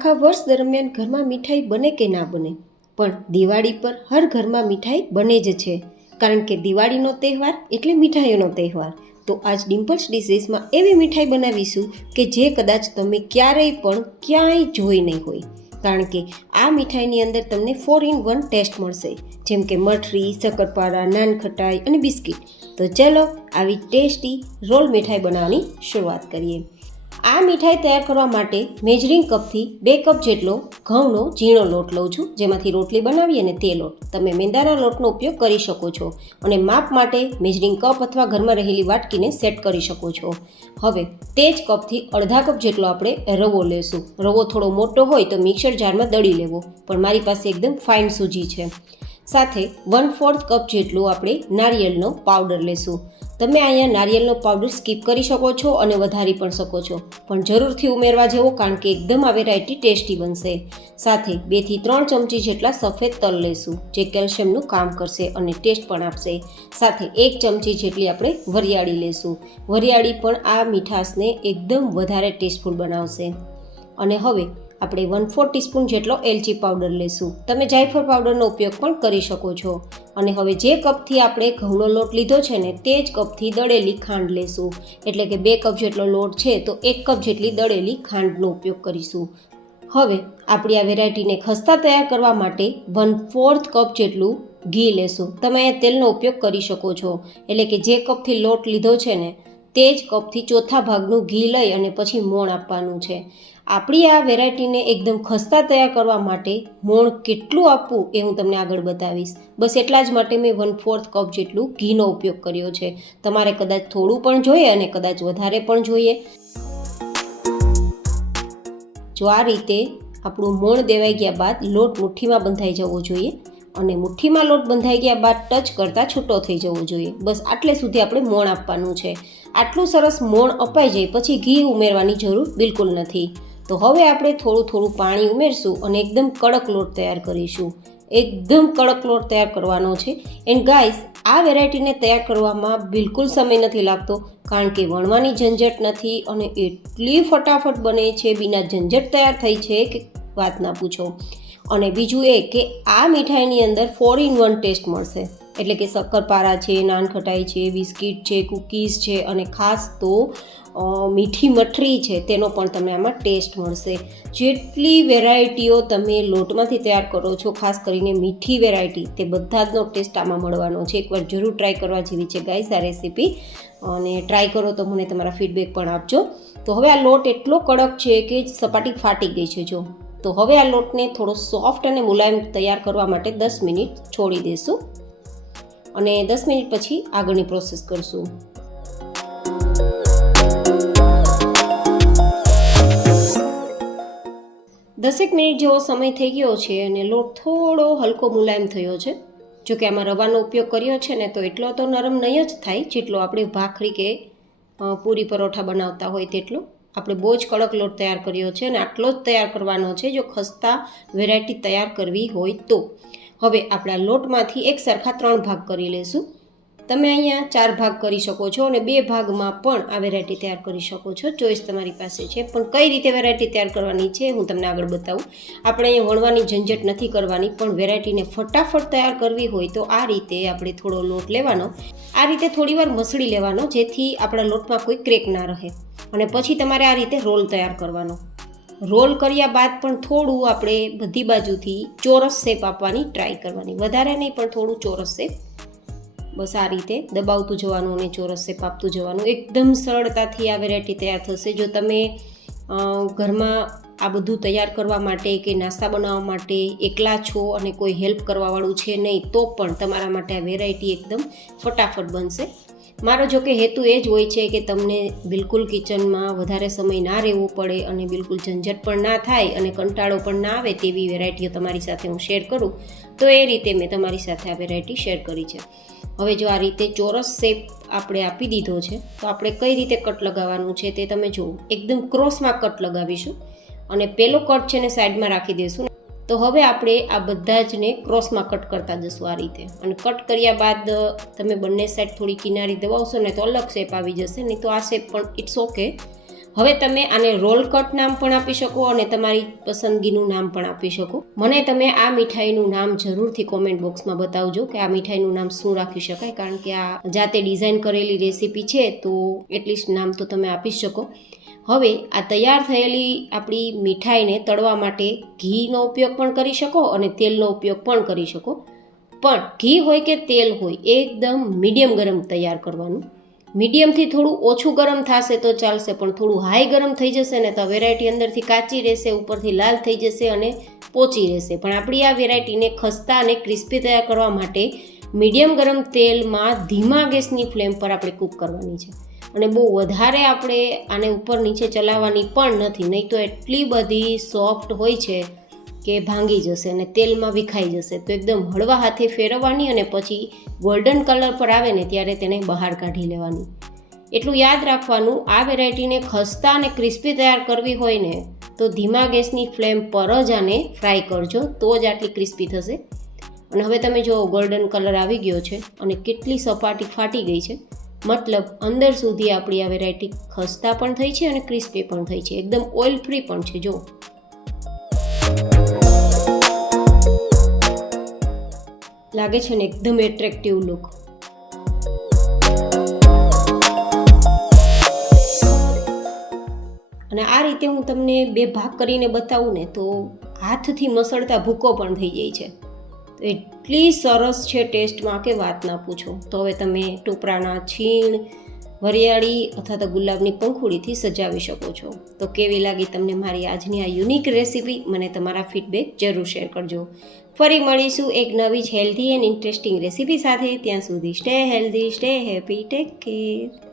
આખા વર્ષ દરમિયાન ઘરમાં મીઠાઈ બને કે ના બને, પણ દિવાળી પર હર ઘરમાં મીઠાઈ બને જ છે, કારણ કે દિવાળીનો તહેવાર એટલે મીઠાઈઓનો તહેવાર. તો આજ ડિમ્પલ્સ ડિશીસમાં એવી મીઠાઈ બનાવીશું કે જે કદાચ તમે ક્યારેય પણ ક્યાંય જોઈ નહીં હોય, કારણ કે આ મીઠાઈની અંદર તમને 4 in 1 ટેસ્ટ મળશે, જેમ કે મઠરી, શક્કરપારા, નાનખટાઈ અને બિસ્કિટ. તો ચલો આવી ટેસ્ટી રોલ મીઠાઈ બનાવવાની શરૂઆત કરીએ. આ મીઠાઈ તૈયાર કરવા માટે મેજરિંગ કપથી 2 કપ જેટલો ઘઉંનો ઝીણો લોટ લઉં છું, જેમાંથી રોટલી બનાવીએ ને તે લોટ. તમે મેંદાના લોટનો ઉપયોગ કરી શકો છો અને માપ માટે મેજરિંગ કપ અથવા ઘરમાં રહેલી વાટકીને સેટ કરી શકો છો. હવે તે જ કપથી અડધા કપ જેટલો આપણે રવો લેશું. રવો થોડો મોટો હોય તો મિક્સર જારમાં દળી લેવો, પણ મારી પાસે એકદમ ફાઇન સૂજી છે. સાથે 1/4 કપ જેટલું આપણે નારિયેળનો પાવડર લેશું. તમે અહીંયા નારિયેળનો પાવડર સ્કીપ કરી શકો છો અને વધારી પણ શકો છો, પણ જરૂરથી ઉમેરવા જેવો, કારણ કે એકદમ આ વેરાયટી ટેસ્ટી બનશે. સાથે 2 થી 3 ચમચી જેટલા સફેદ તલ લેશું, જે કેલ્શિયમનું કામ કરશે અને ટેસ્ટ પણ આપશે. સાથે 1 ચમચી જેટલી આપણે વરિયાળી લેશું. વરિયાળી પણ આ મીઠાશને એકદમ વધારે ટેસ્ટફુલ બનાવશે. અને હવે આપણે 1/4 ટીસ્પૂન જેટલો એલચી પાવડર લેશું. તમે જાયફળ પાવડરનો ઉપયોગ પણ કરી શકો છો. અને હવે જે કપથી આપણે ઘઉંનો લોટ લીધો છે ને, તે જ કપથી દળેલી ખાંડ લેશું. એટલે કે 2 કપ જેટલો લોટ છે તો 1 કપ જેટલી દળેલી ખાંડનો ઉપયોગ કરીશું. હવે આપણી આ વેરાયટીને ખસ્તા તૈયાર કરવા માટે 1/4 કપ જેટલું ઘી લેશું. તમે અહીંયા તેલનો ઉપયોગ કરી શકો છો. એટલે કે જે કપથી લોટ લીધો છે ને, તે જ કપથી ચોથા ભાગનું ઘી લઈ અને પછી મોણ આપવાનું છે. આપણી આ વેરાયટીને એકદમ ખસ્તા તૈયાર કરવા માટે મોણ કેટલું આપવું એ હું તમને આગળ બતાવીશ. બસ એટલા જ માટે મેં 1/4 કપ જેટલું ઘીનો ઉપયોગ કર્યો છે. તમારે કદાચ થોડું પણ જોઈએ અને કદાચ વધારે પણ જોઈએ. જો આ રીતે આપણું મોણ દેવાઈ ગયા બાદ લોટ મુઠ્ઠીમાં બંધાઈ જવો જોઈએ, અને મુઠ્ઠીમાં લોટ બંધાઈ ગયા બાદ ટચ કરતાં છૂટો થઈ જવો જોઈએ. બસ આટલે સુધી આપણે મોણ આપવાનું છે. આટલું સરસ મોણ અપાઈ જાય પછી ઘી ઉમેરવાની જરૂર બિલકુલ નથી. તો હવે આપણે થોડું થોડું પાણી ઉમેરશું અને એકદમ કડક લોટ તૈયાર કરીશું. એકદમ કડક લોટ તૈયાર કરવાનો છે. એન્ડ ગાઈસ, આ વેરાયટીને તૈયાર કરવામાં બિલકુલ સમય નથી લાગતો, કારણ કે વણવાની ઝંઝટ નથી અને એટલી ફટાફટ બને છે, બિના ઝંઝટ તૈયાર થઈ છે કે વાત ના પૂછો. અને બીજું એ કે આ મીઠાઈની અંદર 4 in 1 ટેસ્ટ મળશે. એટલે કે શક્કરપારા છે, નાનખટાઈ છે, બિસ્કિટ છે, કૂકીઝ છે અને ખાસ તો મીઠી મઠરી છે, તેનો પણ તમને આમાં ટેસ્ટ મળશે. જેટલી વેરાયટીઓ તમે લોટમાંથી તૈયાર કરો છો, ખાસ કરીને મીઠી વેરાયટી, તે બધા જનો ટેસ્ટ આમાં મળવાનો છે. એકવાર જરૂર ટ્રાય કરવા જેવી છે ગાઈસ આ રેસીપી, અને ટ્રાય કરો તો મને તમારા ફીડબેક પણ આપજો. તો હવે આ લોટ એટલો કડક છે કે સપાટી ફાટી ગઈ છે. જો તો હવે આ લોટને થોડો સોફ્ટ અને મુલાયમ તૈયાર કરવા માટે 10 મિનિટ છોડી દઈશું, અને 10 મિનિટ પછી આગળની પ્રોસેસ કરશું. દસેક મિનિટ જેવો સમય થઈ ગયો છે અને લોટ થોડો હલકો મુલાયમ થયો છે. જોકે આમાં રવાનો ઉપયોગ કર્યો છે ને, તો એટલો તો નરમ નહીં જ થાય જેટલો આપણે ભાખરી કે પૂરી પરોઠા બનાવતા હોય તેટલો. આપણે બહુ જ કડક લોટ તૈયાર કર્યો છે અને આટલો જ તૈયાર કરવાનો છે જો ખસ્તા વેરાયટી તૈયાર કરવી હોય તો. હવે આપણા લોટમાંથી એક સરખા 3 ભાગ કરી લઈશું. તમે અહીંયા 4 ભાગ કરી શકો છો અને 2 ભાગમાં પણ આ વેરાયટી તૈયાર કરી શકો છો. ચોઈસ તમારી પાસે છે, પણ કઈ રીતે વેરાયટી તૈયાર કરવાની છે હું તમને આગળ બતાવું. આપણે અહીંયા વણવાની ઝંઝટ નથી કરવાની, પણ વેરાયટીને ફટાફટ તૈયાર કરવી હોય તો આ રીતે આપણે થોડો લોટ લેવાનો. આ રીતે થોડીવાર મસળી લેવાનો, જેથી આપણા લોટમાં કોઈ ક્રેક ના રહે. અને પછી તમારે આ રીતે રોલ તૈયાર કરવાનો. રોલ કર્યા બાદ પણ થોડું આપણે બધી બાજુથી ચોરસ શેપ આપવાની ટ્રાય કરવાની. વધારે નહીં, પણ થોડું ચોરસ શેપ. બસ આ રીતે દબાવતું જવાનું અને ચોરસ શેપ આપતું જવાનું. એકદમ સરળતાથી આ વેરાયટી તૈયાર થશે. જો તમે ઘરમાં આ બધું તૈયાર કરવા માટે કે નાસ્તા બનાવવા માટે એકલા છો અને કોઈ હેલ્પ કરવાવાળું છે નહીં, તો પણ તમારા માટે આ વેરાયટી એકદમ ફટાફટ બનશે. મારો જો કે હેતુ એ જ હોય છે કે તમને બિલકુલ કિચનમાં વધારે સમય ના રહેવો પડે અને બિલકુલ ઝંઝટ પણ ના થાય અને કંટાળો પણ ના આવે તેવી વેરાયટીઓ તમારી સાથે હું શેર કરું. તો એ રીતે મેં તમારી સાથે આ વેરાયટી શેર કરી છે. હવે જો આ રીતે ચોરસ શેપ આપણે આપી દીધો છે, તો આપણે કઈ રીતે કટ લગાવવાનું છે તે તમે જુઓ. એકદમ ક્રોસમાં કટ લગાવીશું અને પેલો કટ છે ને સાઈડમાં રાખી દઈશું. તો હવે આપણે આ બધા જને ક્રોસમાં કટ કરતા જશું આ રીતે. અને કટ કર્યા બાદ તમે બંને સાઈડ થોડી કિનારી દબાવશો ને તો અલગ શેપ આવી જશે, નહીં તો આ શેપ પણ ઇટ્સ ઓકે. હવે તમે આને રોલ કટ નામ પણ આપી શકો અને તમારી પસંદગીનું નામ પણ આપી શકો. મને તમે આ મીઠાઈનું નામ જરૂરથી કોમેન્ટ બોક્સમાં બતાવજો કે આ મીઠાઈનું નામ શું રાખી શકાય, કારણ કે આ જાતે ડિઝાઇન કરેલી રેસીપી છે તો એટલીસ્ટ નામ તો તમે આપી શકો. હવે આ તૈયાર થયેલી આપણી મીઠાઈને તળવા માટે ઘીનો ઉપયોગ પણ કરી શકો અને તેલનો ઉપયોગ પણ કરી શકો. પણ ઘી હોય કે તેલ હોય એકદમ મીડિયમ ગરમ તૈયાર કરવાનું. મીડિયમથી થોડું ઓછું ગરમ થશે તો ચાલશે, પણ થોડું હાઈ ગરમ થઈ જશે ને તો વેરાયટી અંદરથી કાચી રહેશે, ઉપરથી લાલ થઈ જશે અને પોચી રહેશે. પણ આપણી આ વેરાયટીને ખસ્તા અને ક્રિસ્પી તૈયાર કરવા માટે મીડિયમ ગરમ તેલમાં ધીમા ગેસની ફ્લેમ પર આપણે કૂક કરવાની છે. અને બહુ વધારે આપણે આને ઉપર નીચે ચલાવવાની પણ નથી, નહીં તો એટલી બધી સોફ્ટ હોય છે કે ભાંગી જશે અને તેલમાં વિખાઈ જશે. તો એકદમ હળવા હાથે ફેરવવાની અને પછી ગોલ્ડન કલર પર આવે ને ત્યારે તેને બહાર કાઢી લેવાની. એટલું યાદ રાખવાનું, આ વેરાયટીને ખસ્તા અને ક્રિસ્પી તૈયાર કરવી હોય ને તો ધીમા ગેસની ફ્લેમ પર જ આને ફ્રાય કરજો, તો જ આટલી ક્રિસ્પી થશે. અને હવે તમે જો ગોલ્ડન કલર આવી ગયો છે અને કેટલી સપાટી ફાટી ગઈ છે, મતલબ અંદર સુધી આપણી આ વેરાયટી ખસ્તા પણ થઈ છે અને ક્રિસ્પી પણ થઈ છે, એકદમ ઓઇલ ફ્રી પણ છે. જો લાગે છે ને એકદમ એટ્રેક્ટિવ લુક. અને આ રીતે હું તમને બે ભાગ કરીને બતાવું ને તો હાથથી મસળતા ભૂકો પણ થઈ જાય છે. તો એટલી સરસ છે ટેસ્ટમાં કે વાત ના પૂછો. તો હવે તમે ટોપરાના છીણ, વરિયાળી અથવા તો ગુલાબની પંખુડીથી સજાવી શકો છો. તો કેવી લાગી તમને મારી આજની આ યુનિક રેસીપી? મને તમારા ફીડબેક જરૂર શેર કરજો. ફરી મળીશું એક નવી જ હેલ્ધી એન્ડ ઇન્ટરેસ્ટિંગ રેસીપી સાથે. ત્યાં સુધી stay healthy, stay happy, take care.